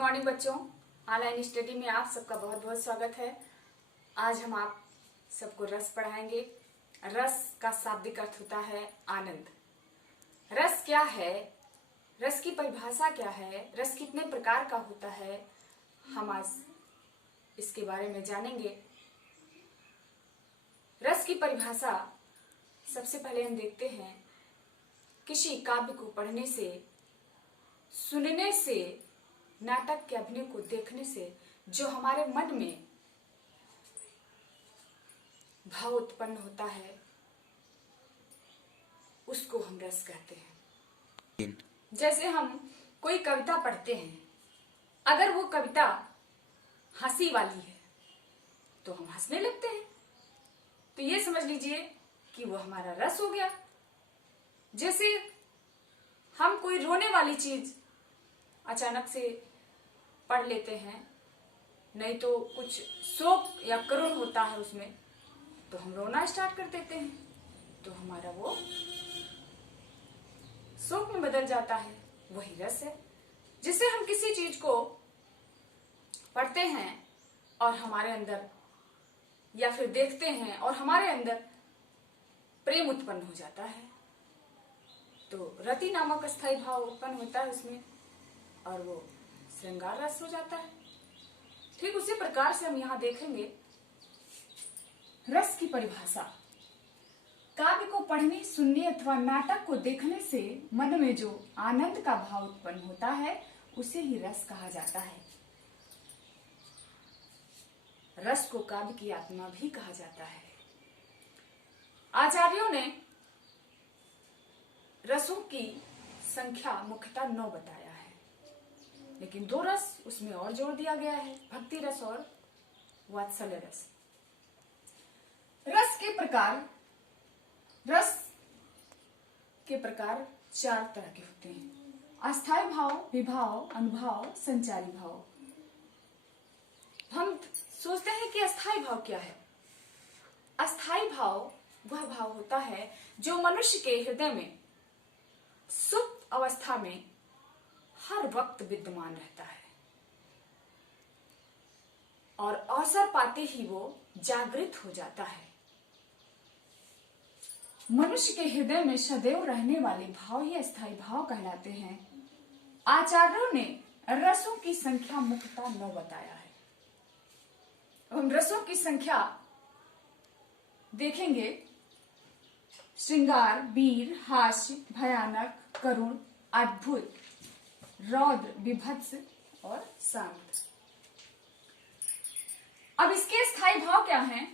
Morning बच्चों, online study में आप सबका बहुत बहुत स्वागत है। आज हम आप सबको रस पढ़ाएंगे। रस का शाब्दिक अर्थ होता है आनंद। रस क्या है, रस की परिभाषा क्या है, रस कितने प्रकार का होता है, हम आज इसके बारे में जानेंगे। रस की परिभाषा सबसे पहले हम देखते हैं, किसी काव्य को पढ़ने से, सुनने से, नाटक के अभिनय को देखने से जो हमारे मन में भाव उत्पन्न होता है उसको हम रस कहते हैं। जैसे हम कोई कविता पढ़ते हैं, अगर वो कविता हंसी वाली है तो हम हंसने लगते हैं, तो ये समझ लीजिए कि वो हमारा रस हो गया। जैसे हम कोई रोने वाली चीज अचानक से पढ़ लेते हैं, नहीं तो कुछ शोक या करुण होता है उसमें, तो हम रोना स्टार्ट कर देते हैं, तो हमारा वो शोक में बदल जाता है, वही रस है। जिससे हम किसी चीज को पढ़ते हैं और हमारे अंदर, या फिर देखते हैं और हमारे अंदर प्रेम उत्पन्न हो जाता है, तो रति नामक अस्थायी भाव उत्पन्न होता है उसमें, और वो श्रृंगार रस हो जाता है। ठीक उसी प्रकार से हम यहाँ देखेंगे रस की परिभाषा। काव्य को पढ़ने, सुनने अथवा नाटक को देखने से मन में जो आनंद का भाव उत्पन्न होता है उसे ही रस कहा जाता है। रस को काव्य की आत्मा भी कहा जाता है। आचार्यों ने रसों की संख्या मुख्यतः 9 बताया है, लेकिन 2 रस उसमें और जोड़ दिया गया है, भक्ति रस और वात्सल्य रस। रस के प्रकार 4 तरह के होते हैं: अस्थायी भाव, विभाव, अनुभाव, संचारी भाव। हम सोचते हैं कि अस्थायी भाव क्या है। अस्थायी भाव वह भाव होता है जो मनुष्य के हृदय में सुप्त अवस्था में हर वक्त विद्यमान रहता है और अवसर पाते ही वो जागृत हो जाता है। मनुष्य के हृदय में सदैव रहने वाले भाव ही अस्थायी भाव कहलाते हैं। आचार्यों ने रसों की संख्या मुख्यतः 9 बताया है। हम रसों की संख्या देखेंगे: श्रृंगार, वीर, हास्य, भयानक, करुण, अद्भुत, रौद्र, विभत्स और शांत। अब इसके स्थायी भाव क्या हैं?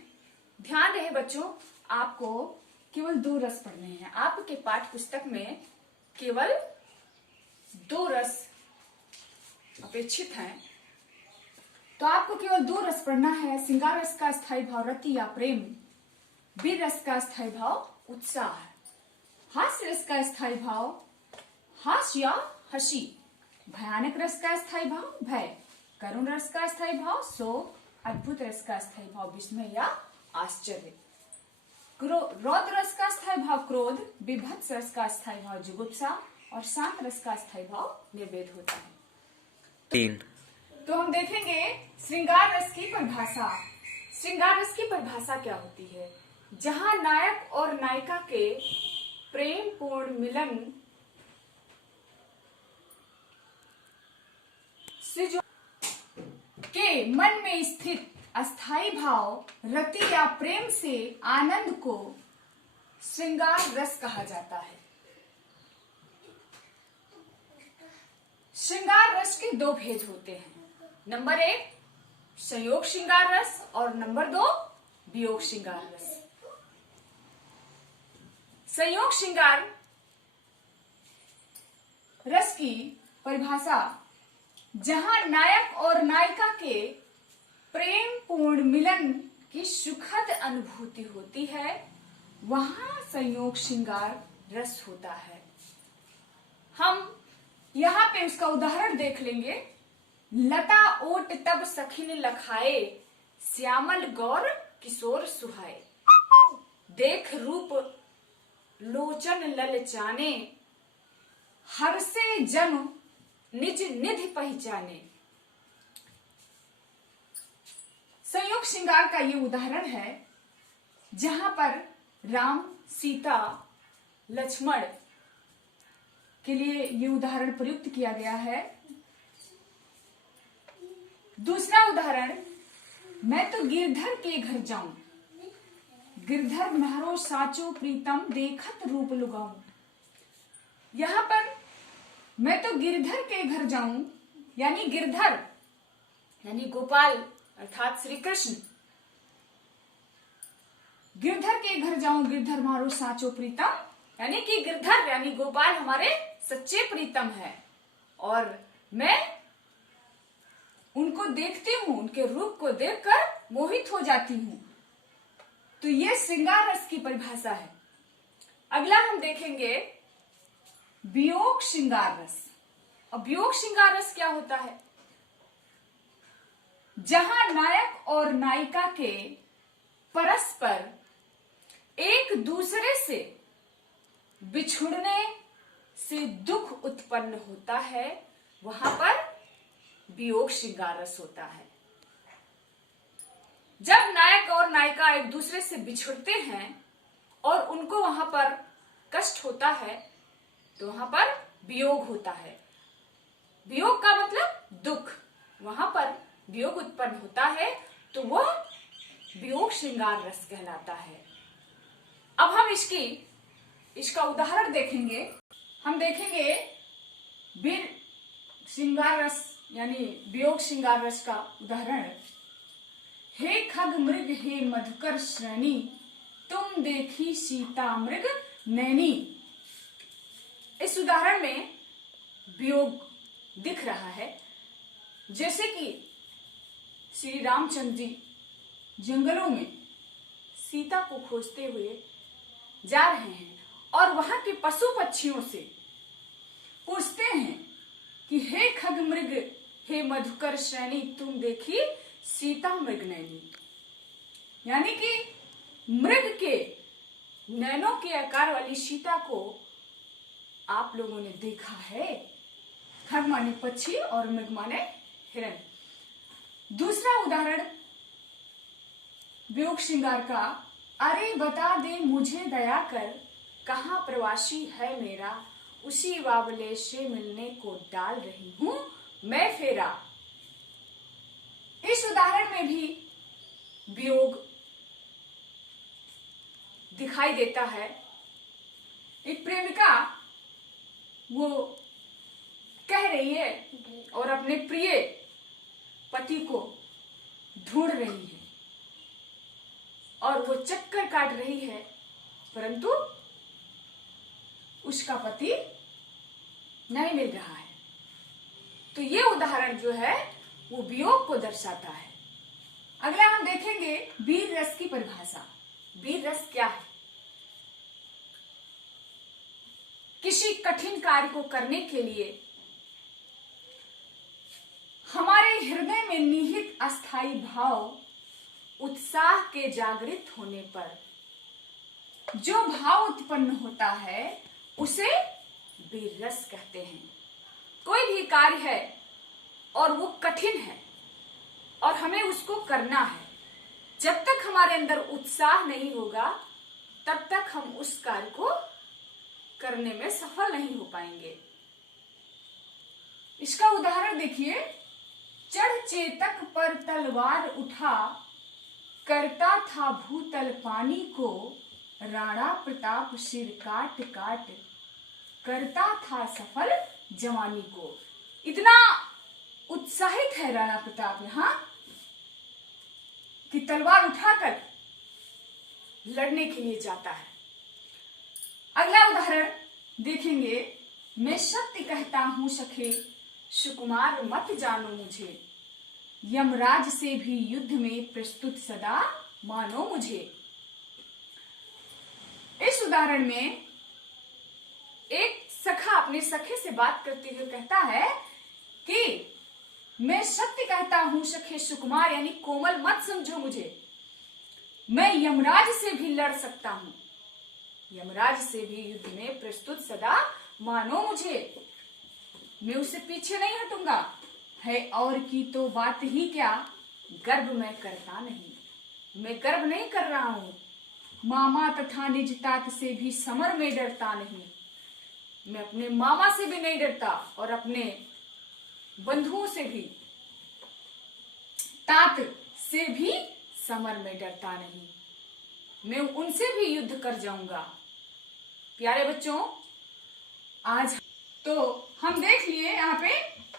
ध्यान रहे बच्चों, आपको केवल 2 रस पढ़ने हैं। आपके पाठ्य पुस्तक में केवल 2 रस अपेक्षित हैं, तो आपको केवल 2 रस पढ़ना है। श्रृंगार रस का स्थायी भाव रति या प्रेम, वीर रस का स्थायी भाव उत्साह, हास्य रस का स्थायी भाव हास्य या हंसी, भयानक रस का स्थायी भाव भय, करुण रस का स्थायी भाव शोक, अद्भुत रस का स्थायी भाव विस्मय या आश्चर्य, रौद्र रस का स्थायी भाव क्रोध, विभत्स रस का स्थायी भाव जुगुप्सा और शांत रस का स्थायी भाव निर्वेद होता है। 3 तो हम देखेंगे श्रृंगार रस की परिभाषा। श्रृंगार रस की परिभाषा क्या होती है? जहां नायक और नायिका के प्रेम पूर्ण मिलन से जो के मन में स्थित अस्थायी भाव रति या प्रेम से आनंद को श्रृंगार रस कहा जाता है। श्रृंगार रस के 2 भेद होते हैं। नंबर 1 संयोग श्रृंगार रस और नंबर 2 वियोग श्रृंगार रस। संयोग श्रृंगार रस की परिभाषा: जहां नायक और नायिका के प्रेम पूर्ण मिलन की सुखद अनुभूति होती है, वहां संयोग श्रृंगार रस होता है। हम यहाँ पे उसका उदाहरण देख लेंगे। लता ओट तब सखिन लखाए, श्यामल गौर किशोर सुहाए, देख रूप लोचन ललचाने, हर से जन निज निधि पहचाने, संयोग श्रृंगार का ये उदाहरण है जहां पर राम, सीता, लक्ष्मण के लिए ये उदाहरण प्रयुक्त किया गया है। दूसरा उदाहरण, मैं तो गिरधर के घर जाऊं, गिरधर म्हारो साचो प्रीतम देखत रूप लुगाऊं। यहां पर मैं तो गिरधर के घर जाऊं, यानी गिरधर यानी गोपाल अर्थात श्री कृष्ण, गिरधर के घर जाऊं गिरधर म्हारो साचो प्रीतम, यानी कि गिरधर यानी गोपाल हमारे सच्चे प्रीतम है और मैं उनको देखती हूं, उनके रूप को देखकर मोहित हो जाती हूं। तो ये श्रृंगार रस की परिभाषा है। अगला हम देखेंगे वियोग श्रृंगार रस। अब वियोग श्रृंगार रस क्या होता है? जहां नायक और नायिका के परस्पर एक दूसरे से बिछुड़ने से दुख उत्पन्न होता है, वहां पर वियोग श्रृंगार रस होता है। जब नायक और नायिका एक दूसरे से बिछुड़ते हैं और उनको वहां पर कष्ट होता है तो वहां पर वियोग होता है। वियोग का मतलब दुख, वहां पर वियोग उत्पन्न होता है तो वह वियोग श्रृंगार रस कहलाता है। अब हम इसका उदाहरण देखेंगे। हम देखेंगे वीर श्रृंगार रस यानी वियोग श्रृंगार रस का उदाहरण। हे खग मृग हे मधुकर श्रेणी, तुम देखी सीता मृग नैनी। इस उदाहरण में वियोग दिख रहा है, जैसे कि श्री रामचंद्र जी जंगलों में सीता को खोजते हुए जा रहे हैं और वहां के पशु पक्षियों से पूछते हैं कि हे खग मृग हे मधुकर श्रेणी, तुम देखी सीता मृग नैनी, यानी कि मृग के नैनों के आकार वाली सीता को आप लोगों ने देखा है। खग माने पक्षी और मृग माने हिरण। दूसरा उदाहरण वियोग श्रृंगार का, अरे बता दे मुझे दया कर, कहाँ प्रवासी है मेरा, उसी बावले से मिलने को डाल रही हूं मैं फेरा। इस उदाहरण में भी वियोग दिखाई देता है। एक प्रेमिका वो कह रही है और अपने प्रिय पति को ढूंढ रही है और वो चक्कर काट रही है, परंतु उसका पति नहीं मिल रहा है। तो ये उदाहरण जो है वो वियोग को दर्शाता है। अगला हम देखेंगे वीर रस की परिभाषा। वीर रस क्या है? किसी कठिन कार्य को करने के लिए हमारे हृदय में निहित अस्थायी भाव उत्साह के जागृत होने पर जो भाव उत्पन्न होता है उसे वीर रस कहते हैं। कोई भी कार्य है और वो कठिन है और हमें उसको करना है, जब तक हमारे अंदर उत्साह नहीं होगा तब तक हम उस कार्य को करने में सफल नहीं हो पाएंगे। इसका उदाहरण देखिए, चढ़ चेतक पर तलवार उठा, करता था भूतल पानी को, राणा प्रताप सिर काट काट, करता था सफल जवानी को। इतना उत्साहित है राणा प्रताप यहाँ कि तलवार उठाकर लड़ने के लिए जाता है। अगला उदाहरण देखेंगे, मैं सत्य कहता हूं सखे, सुकुमार मत जानो मुझे, यमराज से भी युद्ध में प्रस्तुत सदा मानो मुझे। इस उदाहरण में एक सखा अपने सखे से बात करते हुए कहता है कि मैं सत्य कहता हूं सखे सुकुमार, यानी कोमल मत समझो मुझे, मैं यमराज से भी लड़ सकता हूं, यमराज से भी युद्ध में प्रस्तुत सदा मानो मुझे, मैं उससे पीछे नहीं हटूंगा। है और की तो बात ही क्या, गर्व मैं करता नहीं, मैं गर्व नहीं कर रहा हूं। मामा तथा निज तात से भी समर में डरता नहीं, मैं अपने मामा से भी नहीं डरता और अपने बंधुओं से भी, तात से भी समर में डरता नहीं, मैं उनसे भी युद्ध कर जाऊंगा। प्यारे बच्चों, आज तो हम देख लिए यहाँ पे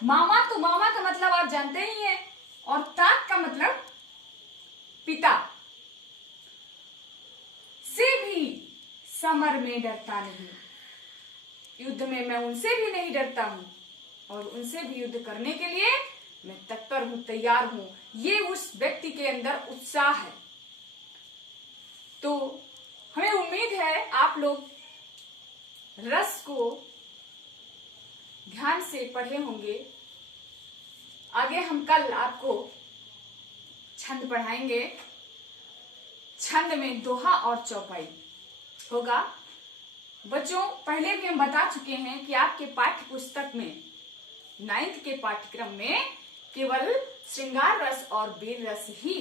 मामा, तो मामा का मतलब आप जानते ही हैं, और तात का मतलब पिता, से भी समर में डरता नहीं, युद्ध में मैं उनसे भी नहीं डरता हूं और उनसे भी युद्ध करने के लिए मैं तत्पर हूं, तैयार हूं। ये उस व्यक्ति के अंदर उत्साह है। तो हमें उम्मीद है आप लोग रस को ध्यान से पढ़े होंगे। आगे हम कल आपको छंद पढ़ाएंगे। छंद में दोहा और चौपाई होगा। बच्चों, पहले भी हम बता चुके हैं कि आपके पाठ्य पुस्तक में 9th के पाठ्यक्रम में केवल श्रृंगार रस और वीर रस ही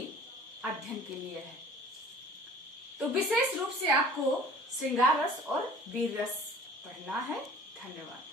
अध्ययन के लिए है। तो विशेष रूप से आपको श्रृंगार रस और वीर रस पढ़ना है। धन्यवाद।